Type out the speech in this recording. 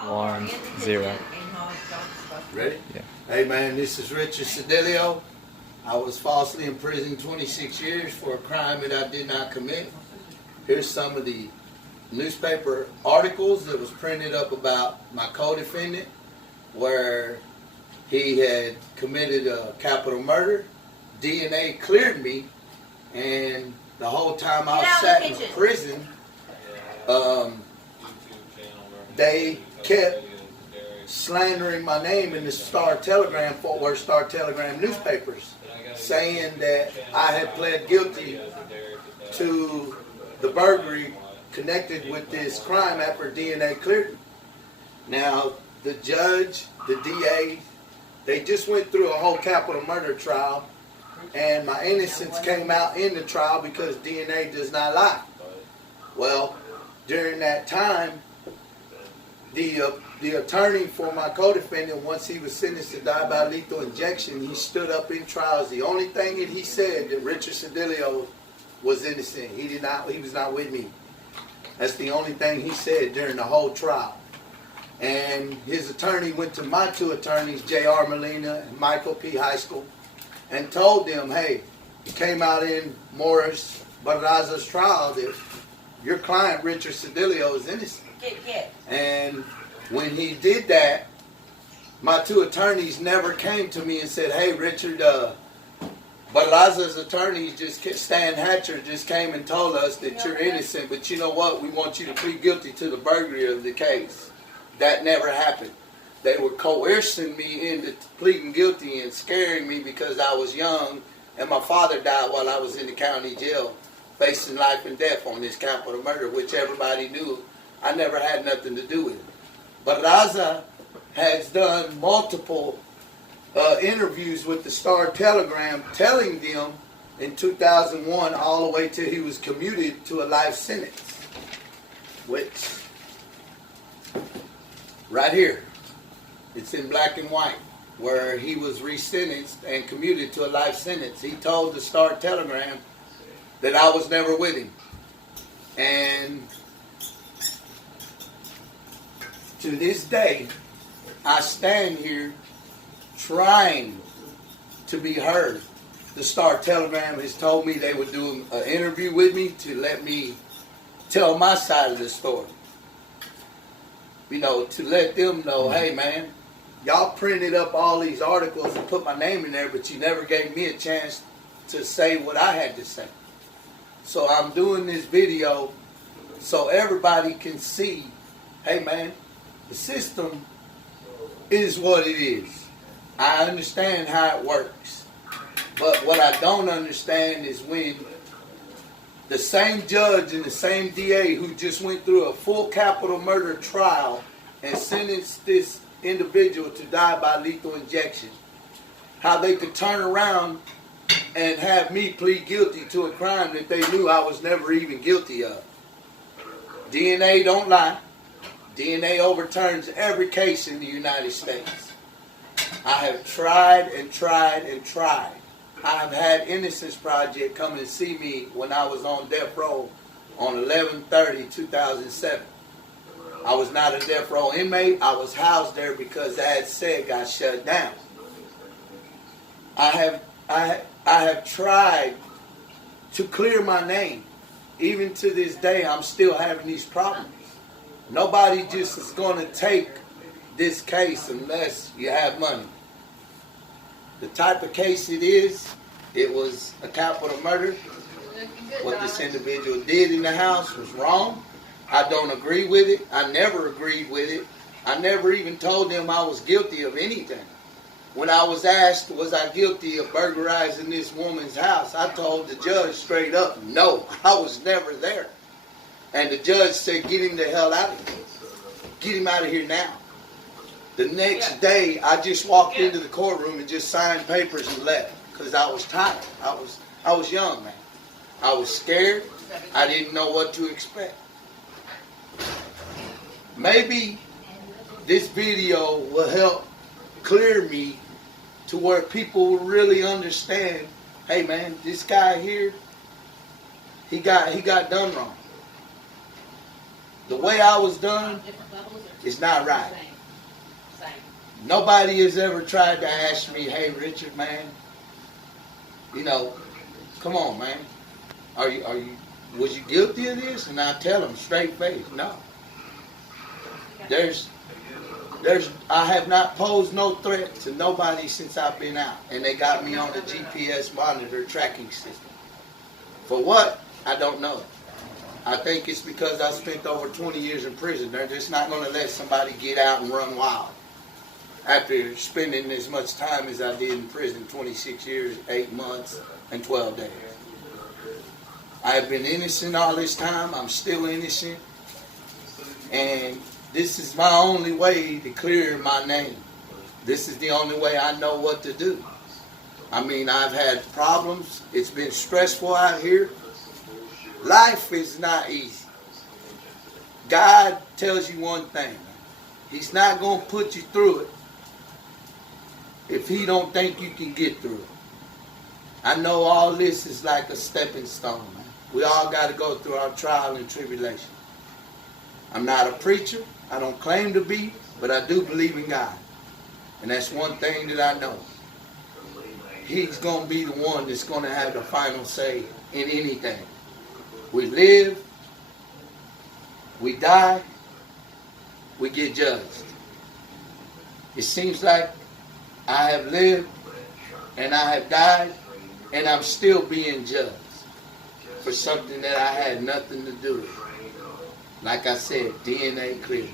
1-0. Ready? Yeah. Hey man, this is Richard Sedilio. I was falsely imprisoned 26 years for a crime that I did not commit. Here's some of the newspaper articles that was printed up about my co-defendant, where he had committed a capital murder. DNA cleared me, and the whole time I was sat in prison, they kept slandering my name in the Star-Telegram, Fort Worth Star-Telegram newspapers, saying that I had pled guilty to the burglary connected with this crime after DNA cleared me. Now, the judge, the DA, they just went through a whole capital murder trial, and my innocence came out in the trial because DNA does not lie. Well, during that time, the attorney for my co-defendant, once he was sentenced to die by lethal injection, he stood up in trials. The only thing that he said that Richard Sedilio was innocent. He was not with me. That's the only thing he said during the whole trial. And his attorney went to my two attorneys, J.R. Molina and Michael P. Heiskell, and told them, hey, it came out in Morris Barraza's trial that your client, Richard Sedilio, is innocent. And when he did that, my two attorneys never came to me and said, hey, Richard, Barraza's attorney, Stan Hatcher, just came and told us that you're innocent, but you know what? We want you to plead guilty to the burglary of the case. That never happened. They were coercing me into pleading guilty and scaring me because I was young, and my father died while I was in the county jail, facing life and death on this capital murder, which everybody knew I never had nothing to do with it. Barraza has done multiple interviews with the Star-Telegram telling them in 2001 all the way till he was commuted to a life sentence, which right here, it's in black and white, where he was resentenced and commuted to a life sentence. He told the Star-Telegram that I was never with him. And to this day, I stand here trying to be heard. The Star-Telegram has told me they would do an interview with me to let me tell my side of the story. You know, to let them know, hey man, y'all printed up all these articles and put my name in there, but you never gave me a chance to say what I had to say. So I'm doing this video so everybody can see, hey man, the system is what it is. I understand how it works. But what I don't understand is when the same judge and the same DA who just went through a full capital murder trial and sentenced this individual to die by lethal injection, how they could turn around and have me plead guilty to a crime that they knew I was never even guilty of. DNA don't lie. DNA overturns every case in the United States. I have tried and tried and tried. I have had Innocence Project come and see me when I was on death row on 11/30/2007. I was not a death row inmate. I was housed there because ADSEG got shut down. I have tried to clear my name. Even to this day, I'm still having these problems. Nobody just is going to take this case unless you have money. The type of case it was a capital murder. What this individual did in the house was wrong. I don't agree with it. I never agreed with it. I never even told them I was guilty of anything. When I was asked, was I guilty of burglarizing this woman's house, I told the judge straight up, no, I was never there. And the judge said, get him the hell out of here. Get him out of here now. The next day, I just walked into the courtroom and just signed papers and left because I was tired. I was young, man. I was scared. I didn't know what to expect. Maybe this video will help clear me to where people will really understand, hey man, this guy here, he got done wrong. The way I was done, It's not right. Same. Nobody has ever tried to ask me, hey, Richard, man, you know, come on, man. Was you guilty of this? And I tell them straight face, no. I have not posed no threat to nobody since I've been out. And they got me on a GPS monitor tracking system. For what? I don't know. I think it's because I spent over 20 years in prison. They're just not going to let somebody get out and run wild. After spending as much time as I did in prison, 26 years, 8 months, and 12 days. I have been innocent all this time. I'm still innocent. And this is my only way to clear my name. This is the only way I know what to do. I mean, I've had problems. It's been stressful out here. Life is not easy. God tells you one thing. He's not going to put you through it if he don't think you can get through it. I know all this is like a stepping stone, man. We all got to go through our trial and tribulation. I'm not a preacher. I don't claim to be, but I do believe in God. And that's one thing that I know. He's going to be the one that's going to have the final say in anything. We live, we die, we get judged. It seems like I have lived and I have died and I'm still being judged for something that I had nothing to do with. Like I said, DNA clear.